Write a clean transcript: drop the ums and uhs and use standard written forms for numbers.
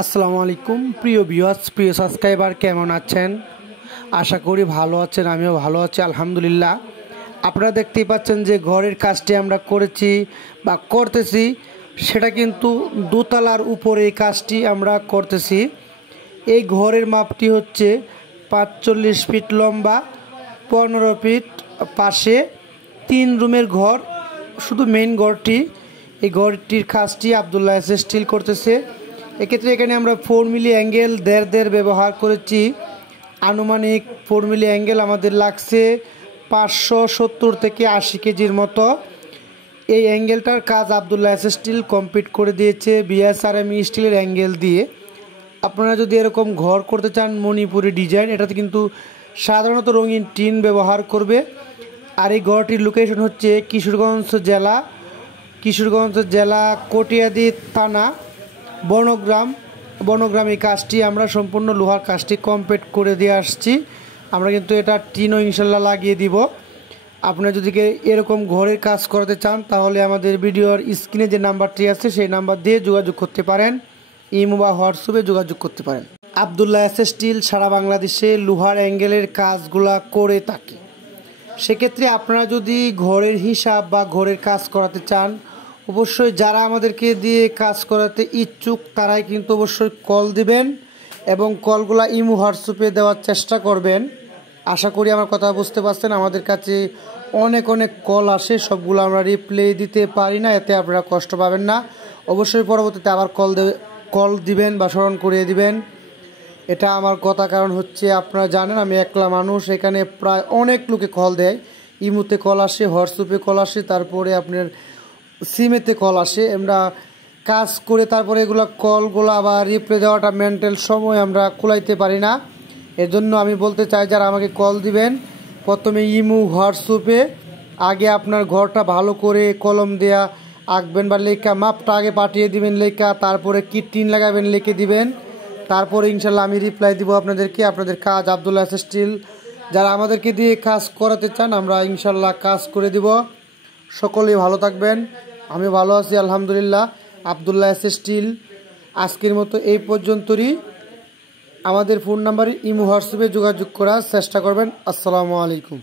আসসালামু আলাইকুম প্রিয় ভিউয়ার্স, প্রিয় সাবস্ক্রাইবার, কেমন আছেন? আশা করি ভালো আছেন। আমিও ভালো আছি আলহামদুলিল্লাহ। আপনারা দেখতেই পাচ্ছেন যে ঘরের কাজটি আমরা করেছি বা করতেছি, সেটা কিন্তু দোতলার উপরে এই কাজটি আমরা করতেছি। এই ঘরের মাপটি হচ্ছে ৪৫ ফিট লম্বা, ১৫ ফিট পাশে, ৩ রুমের ঘর। শুধু মেইন ঘরটি, এই ঘরটির কাজটি আব্দুল্লাহ এস স্টিল করতেছে। এক্ষেত্রে এখানে আমরা 4 মিলি অ্যাঙ্গেল দেড় ব্যবহার করেছি। আনুমানিক 4 মিলি অ্যাঙ্গেল আমাদের লাগছে ৫৭০ থেকে ৮০ কেজির মতো। এই অ্যাঙ্গেলটার কাজ আব্দুল্লাহ এস স্টিল কমপ্লিট করে দিয়েছে বিএসআরএমই স্টিলের অ্যাঙ্গেল দিয়ে। আপনারা যদি এরকম ঘর করতে চান মণিপুরি ডিজাইন, এটাতে কিন্তু সাধারণত রঙিন টিন ব্যবহার করবে। আর এই ঘরটির লোকেশন হচ্ছে কিশোরগঞ্জ জেলা কটিয়াদি থানা বনগ্রাম। এই কাজটি আমরা সম্পূর্ণ লোহার কাজটি কমপ্লিট করে দিয়ে আসছি। আমরা কিন্তু এটা টিনও ইনশাল্লাহ লাগিয়ে দিব। আপনারা যদি এরকম ঘরের কাজ করতে চান তাহলে আমাদের ভিডিওর স্ক্রিনে যে নাম্বারটি আছে সেই নাম্বার দিয়ে যোগাযোগ করতে পারেন, ইমো বা হোয়াটসঅ্যাপে যোগাযোগ করতে পারেন। আব্দুল্লাহ এস স্টিল সারা বাংলাদেশে লোহার অ্যাঙ্গেলের কাজগুলা করে থাকে। সেক্ষেত্রে আপনারা যদি ঘরের হিসাব বা ঘরের কাজ করাতে চান, অবশ্যই যারা আমাদেরকে দিয়ে কাজ করাতে ইচ্ছুক তারাই কিন্তু অবশ্যই কল দিবেন এবং কলগুলা ইমো হোয়াটসঅ্যাপে দেওয়ার চেষ্টা করবেন। আশা করি আমার কথা বুঝতে পারছেন। আমাদের কাছে অনেক কল আসে, সবগুলো আমরা রিপ্লাই দিতে পারি না, এতে আপনারা কষ্ট পাবেন না। অবশ্যই পরবর্তীতে আবার কল দিবেন বা স্মরণ করিয়ে দিবেন। এটা আমার কথা, কারণ হচ্ছে আপনারা জানেন আমি একলা মানুষ, এখানে প্রায় অনেক লোকে কল দেয়। ইমোতে কল আসে, হোয়াটসঅ্যাপে কল আসে, তারপরে আপনার সিমেতে কল আসে। আমরা কাজ করে তারপরে এগুলো কলগুলো আবার রিপ্লাই দেওয়াটা মেন্টাল সময় আমরা কুলাইতে পারি না। এর জন্য আমি বলতে চাই যারা আমাকে কল দিবেন, প্রথমে ইমো হোয়াটসঅ্যাপে আগে আপনার ঘরটা ভালো করে কলম দেয়া আঁকবেন বা লেখা মাপটা আগে পাঠিয়ে দিবেন লেখা, তারপরে কি টিন লাগাবেন লিখে দিবেন। তারপরে ইনশাল্লাহ আমি রিপ্লাই দিব আপনাদেরকে। আপনাদের কাজ আব্দুল্লাহ এস স্টিল যারা আমাদেরকে দিয়ে কাজ করাতে চান আমরা ইনশাল্লাহ কাজ করে দিব। সকলেই ভালো থাকবেন, আমি ভালো আছি আলহামদুলিল্লাহ। আব্দুল্লাহ এস স্টিল আজকের মতো এই পর্যন্তই। আমাদের ফোন নাম্বারে ইমো হোয়াটসঅ্যাপে যোগাযোগ করার চেষ্টা করবেন। আসসালামু আলাইকুম।